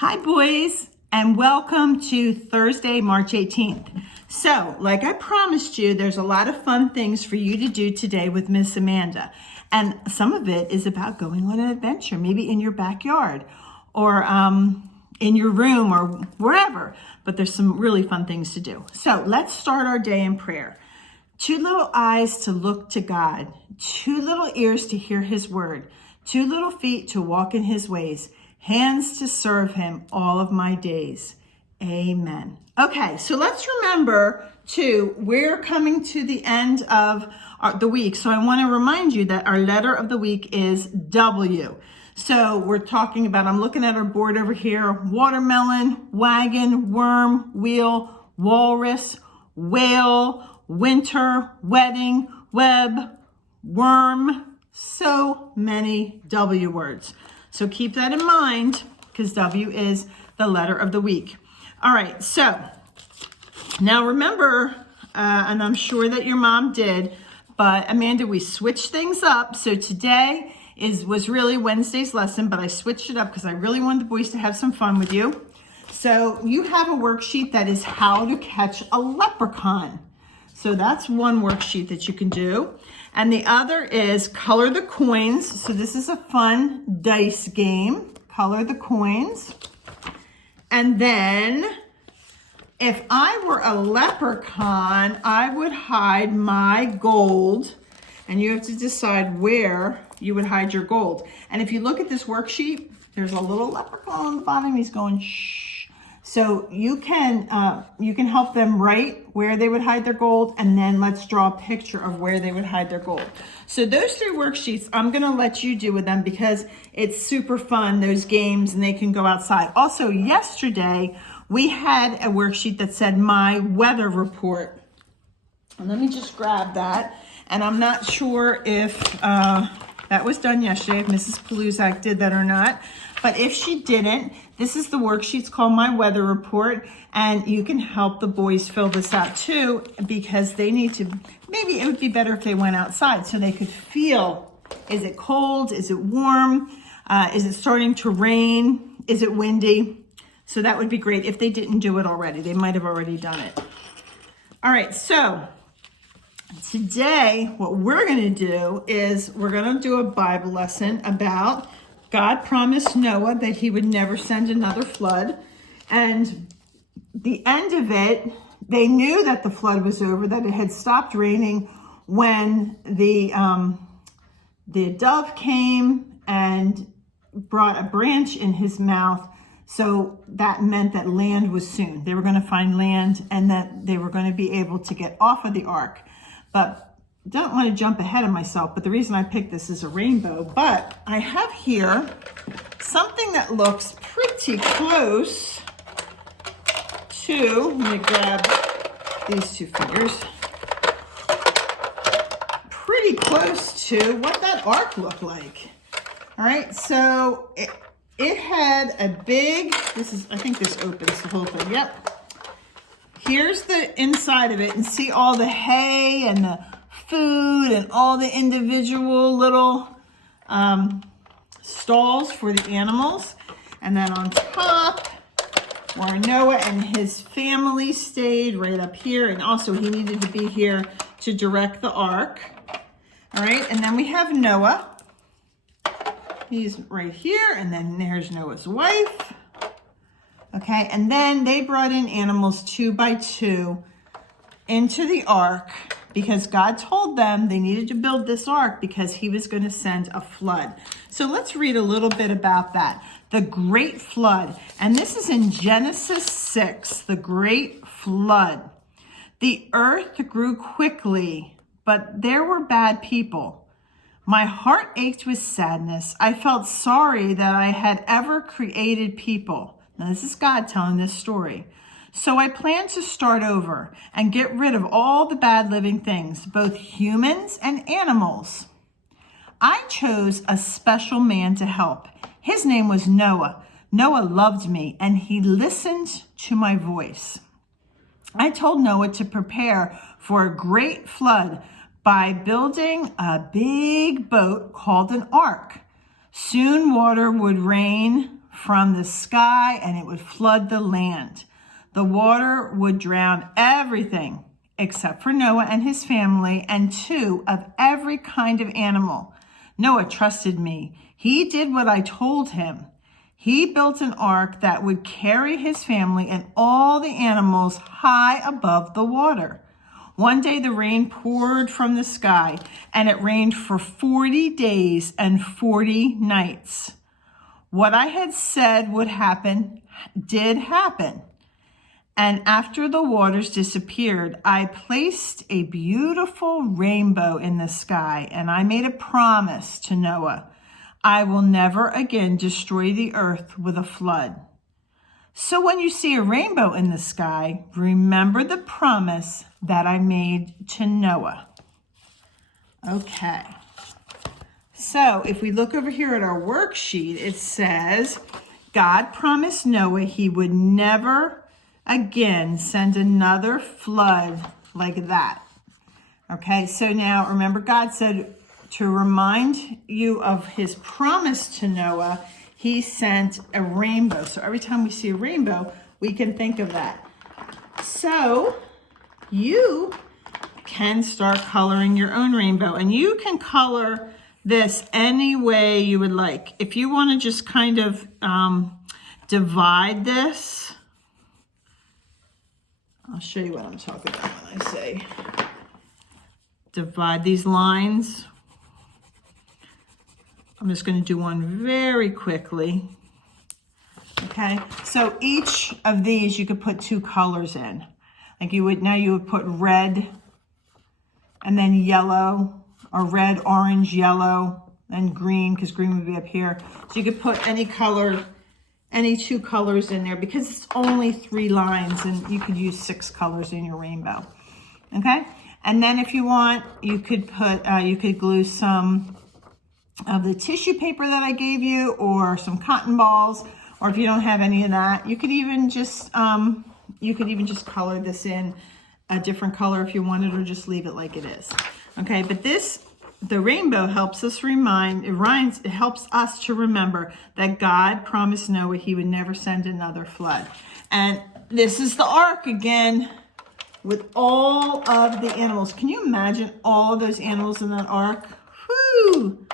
Hi, boys, and welcome to Thursday, March 18th. So, like I promised you, there's a lot of fun things for you to do today with Miss Amanda. And some of it is about going on an adventure, maybe in your backyard or in your room or wherever. But there's some really fun things to do. So, let's start our day in prayer. 2 little eyes to look to God, 2 little ears to hear his word, 2 little feet to walk in his ways, hands to serve him all of my days. Amen. Okay, so let's remember too, we're coming to the end of the week. So I want to remind you that our letter of the week is W. So we're talking about, I'm looking at our board over here, watermelon, wagon, worm, wheel, walrus, whale, winter, wedding, web, worm, so many W words. So keep that in mind because W is the letter of the week. All right, so now remember, and I'm sure that your mom did, but Amanda, we switched things up. So today was really Wednesday's lesson, but I switched it up because I really wanted the boys to have some fun with you. So you have a worksheet that is how to catch a leprechaun. So that's one worksheet that you can do. And the other is color the coins. So this is a fun dice game. Color the coins. And then if I were a leprechaun, I would hide my gold. And you have to decide where you would hide your gold. And if you look at this worksheet, there's a little leprechaun on the bottom. He's going shh. So you can help them write where they would hide their gold, and then let's draw a picture of where they would hide their gold. So those 3 worksheets, I'm gonna let you do with them because it's super fun, those games, and they can go outside. Also, yesterday, we had a worksheet that said my weather report. And let me just grab that. And I'm not sure if that was done yesterday, if Mrs. Paluzak did that or not. But if she didn't, this is the worksheet. It's called My Weather Report. And you can help the boys fill this out too, because they need to, maybe it would be better if they went outside so they could feel, is it cold? Is it warm? Is it starting to rain? Is it windy? So that would be great if they didn't do it already. They might have already done it. All right, so today, what we're going to do is we're going to do a Bible lesson about God promised Noah that he would never send another flood. And the end of it, they knew that the flood was over, that it had stopped raining when the dove came and brought a branch in his mouth. So that meant that land was soon. They were going to find land and that they were going to be able to get off of the ark. But don't want to jump ahead of myself, but the reason I picked this is a rainbow. But I have here something that looks pretty close to, let me grab these 2 fingers, pretty close to what that ark looked like. All right, so it had a big, I think this opens the whole thing, yep. Here's the inside of it, and see all the hay and the food and all the individual little stalls for the animals. And then on top, where Noah and his family stayed right up here. And also he needed to be here to direct the ark. All right, and then we have Noah. He's right here, and then there's Noah's wife. Okay, and then they brought in animals 2 by 2 into the ark because God told them they needed to build this ark because he was going to send a flood. So let's read a little bit about that. The great flood. And this is in Genesis 6, the great flood. The earth grew quickly, but there were bad people. My heart ached with sadness. I felt sorry that I had ever created people. Now, this is God telling this story. So I planned to start over and get rid of all the bad living things, both humans and animals. I chose a special man to help. His name was Noah. Noah loved me, and he listened to my voice. I told Noah to prepare for a great flood by building a big boat called an ark. Soon water would rain from the sky and it would flood the land. The water would drown everything except for Noah and his family and 2 of every kind of animal. Noah trusted me. He did what I told him. He built an ark that would carry his family and all the animals high above the water. One day the rain poured from the sky, and it rained for 40 days and 40 nights. What I had said would happen did happen. And after the waters disappeared, I placed a beautiful rainbow in the sky, and I made a promise to Noah. I will never again destroy the earth with a flood. So when you see a rainbow in the sky, remember the promise that I made to Noah. Okay. So if we look over here at our worksheet, it says, God promised Noah he would never again send another flood like that. Okay, so now remember God said to remind you of his promise to Noah, he sent a rainbow. So every time we see a rainbow, we can think of that. So you can start coloring your own rainbow, and you can color this any way you would like. If you want to just kind of divide this, I'll show you what I'm talking about when I say divide these lines. I'm just going to do one very quickly. Okay, so each of these you could put 2 colors in. Like you would put red and then yellow, or red, orange, yellow, and green, because green would be up here. So you could put any color, any 2 colors in there, because it's only 3 lines and you could use 6 colors in your rainbow. Okay, and then if you want, you could put, you could glue some of the tissue paper that I gave you, or some cotton balls, or if you don't have any of that, you could even just color this in a different color if you wanted, or just leave it like it is. Okay, but the rainbow helps us it helps us to remember that God promised Noah he would never send another flood. And this is the ark again with all of the animals. Can you imagine all of those animals in that ark? Whew!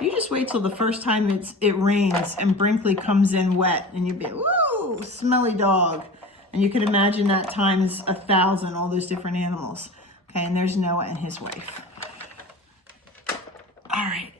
You just wait till the first time it rains and Brinkley comes in wet, and you'll be, woo, smelly dog. And you can imagine that times 1,000, all those different animals. Okay, and there's Noah and his wife. All right,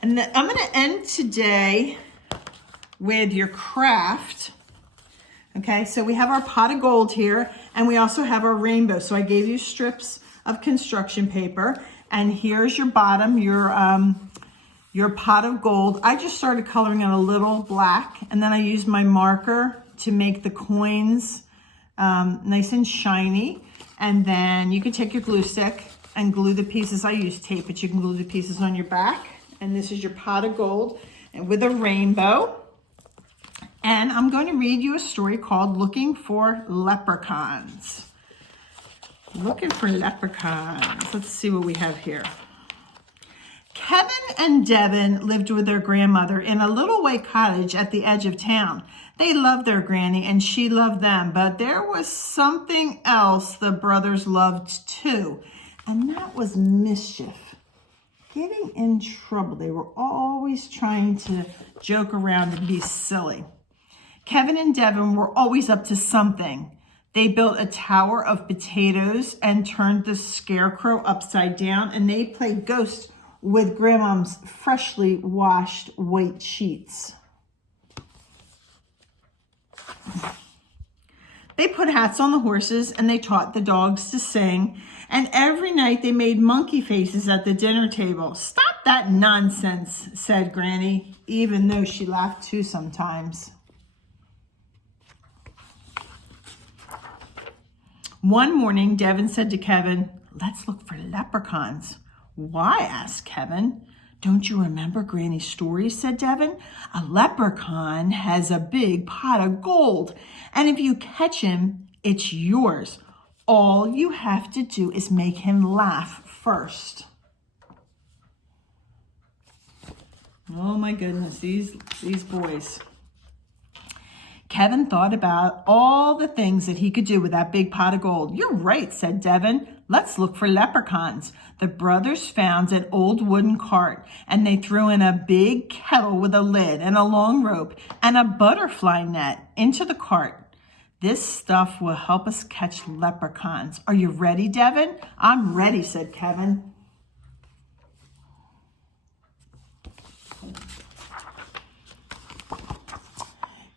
and I'm going to end today with your craft. Okay, so we have our pot of gold here, and we also have our rainbow. So I gave you strips of construction paper, and here's your bottom, your pot of gold. I just started coloring it a little black, and then I used my marker to make the coins nice and shiny. And then you can take your glue stick and glue the pieces. I use tape, but you can glue the pieces on your back. And this is your pot of gold and with a rainbow. And I'm going to read you a story called Looking for Leprechauns. Looking for leprechauns. Let's see what we have here. Kevin and Devin lived with their grandmother in a little white cottage at the edge of town. They loved their granny and she loved them, but there was something else the brothers loved too, and that was mischief. Getting in trouble. They were always trying to joke around and be silly. Kevin and Devin were always up to something. They built a tower of potatoes and turned the scarecrow upside down, and they played ghost with Grandma's freshly washed white sheets. They put hats on the horses and they taught the dogs to sing. And every night they made monkey faces at the dinner table. Stop that nonsense, said Granny, even though she laughed too sometimes. One morning, Devin said to Kevin, "Let's look for leprechauns." "Why?" asked Kevin. "Don't you remember Granny's story?" said Devin. "A leprechaun has a big pot of gold, and if you catch him, it's yours. All you have to do is make him laugh first." Oh my goodness, these boys. Kevin thought about all the things that he could do with that big pot of gold. You're right, said Devin. Let's look for leprechauns. The brothers found an old wooden cart, and they threw in a big kettle with a lid and a long rope and a butterfly net into the cart. This stuff will help us catch leprechauns. Are you ready, Devin? I'm ready, said Kevin.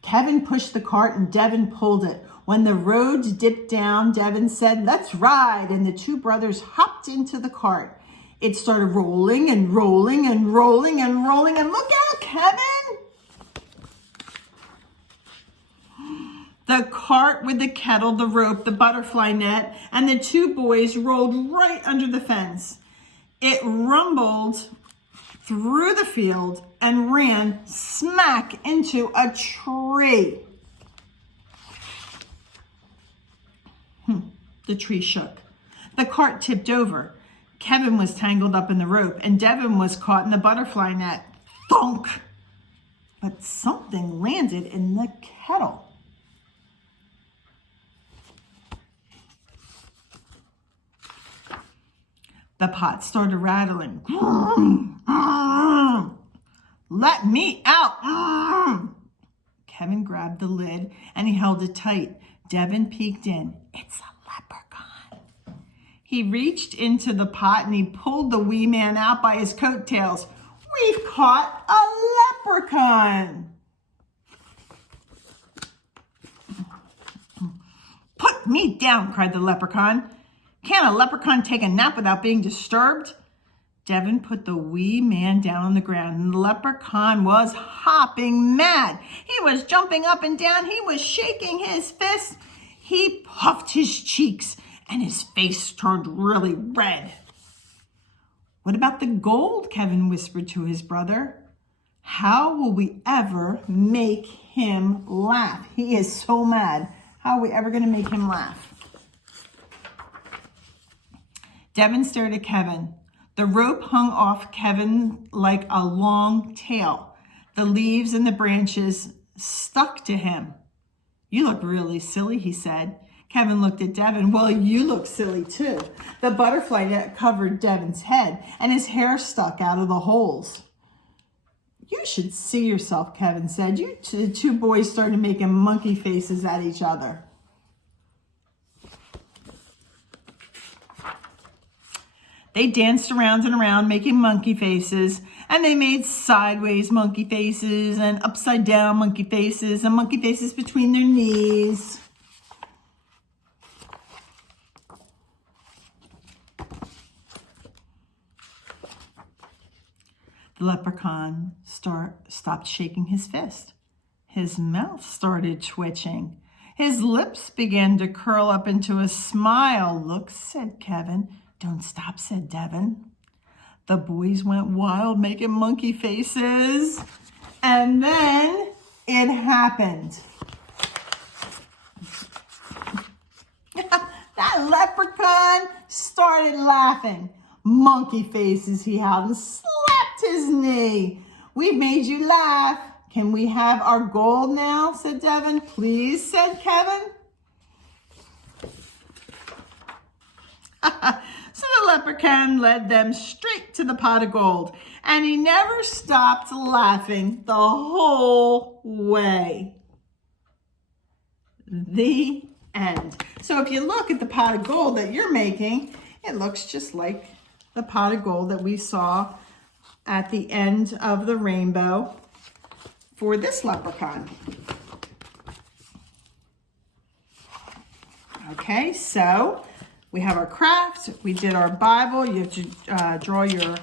Kevin pushed the cart and Devin pulled it. When the road dipped down, Devin said, "Let's ride." And the two brothers hopped into the cart. It started rolling and rolling and rolling and rolling. And look out, Kevin! The cart with the kettle, the rope, the butterfly net, and the two boys rolled right under the fence. It rumbled through the field and ran smack into a tree. The tree shook. The cart tipped over. Kevin was tangled up in the rope, and Devin was caught in the butterfly net. Thunk! But something landed in the kettle. The pot started rattling. Let me out. Kevin grabbed the lid and he held it tight. Devin peeked in. It's a leprechaun. He reached into the pot and he pulled the wee man out by his coattails. We've caught a leprechaun. Put me down, cried the leprechaun. Can't a leprechaun take a nap without being disturbed? Devin put the wee man down on the ground, and the leprechaun was hopping mad. He was jumping up and down. He was shaking his fists. He puffed his cheeks, and his face turned really red. What about the gold? Kevin whispered to his brother. How will we ever make him laugh? He is so mad. How are we ever going to make him laugh? Devin stared at Kevin. The rope hung off Kevin like a long tail. The leaves and the branches stuck to him. You look really silly, he said. Kevin looked at Devin. Well, you look silly too. The butterfly net covered Devin's head, and his hair stuck out of the holes. You should see yourself, Kevin said. The two boys started making monkey faces at each other. They danced around and around, making monkey faces, and they made sideways monkey faces and upside down monkey faces and monkey faces between their knees. The leprechaun stopped shaking his fist. His mouth started twitching. His lips began to curl up into a smile. Look, said Kevin. Don't stop, said Devin. The boys went wild, making monkey faces. And then it happened. That leprechaun started laughing. Monkey faces, he howled, and slapped his knee. We've made you laugh. Can we have our gold now, said Devin. Please, said Kevin. So the leprechaun led them straight to the pot of gold, and he never stopped laughing the whole way. The end. So if you look at the pot of gold that you're making, it looks just like the pot of gold that we saw at the end of the rainbow for this leprechaun. Okay, so we have our craft, we did our Bible, you have to draw your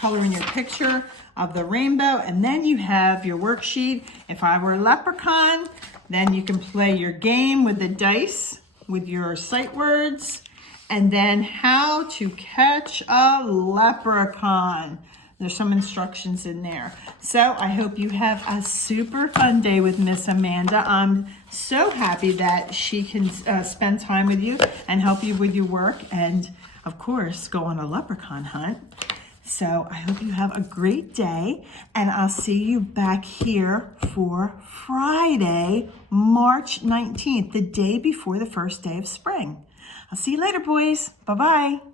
color in your picture of the rainbow, and then you have your worksheet. If I were a leprechaun, then you can play your game with the dice, with your sight words, and then how to catch a leprechaun. There's some instructions in there. So I hope you have a super fun day with Miss Amanda. I'm so happy that she can spend time with you and help you with your work and, of course, go on a leprechaun hunt. So I hope you have a great day, and I'll see you back here for Friday, March 19th, the day before the first day of spring. I'll see you later, boys. Bye-bye.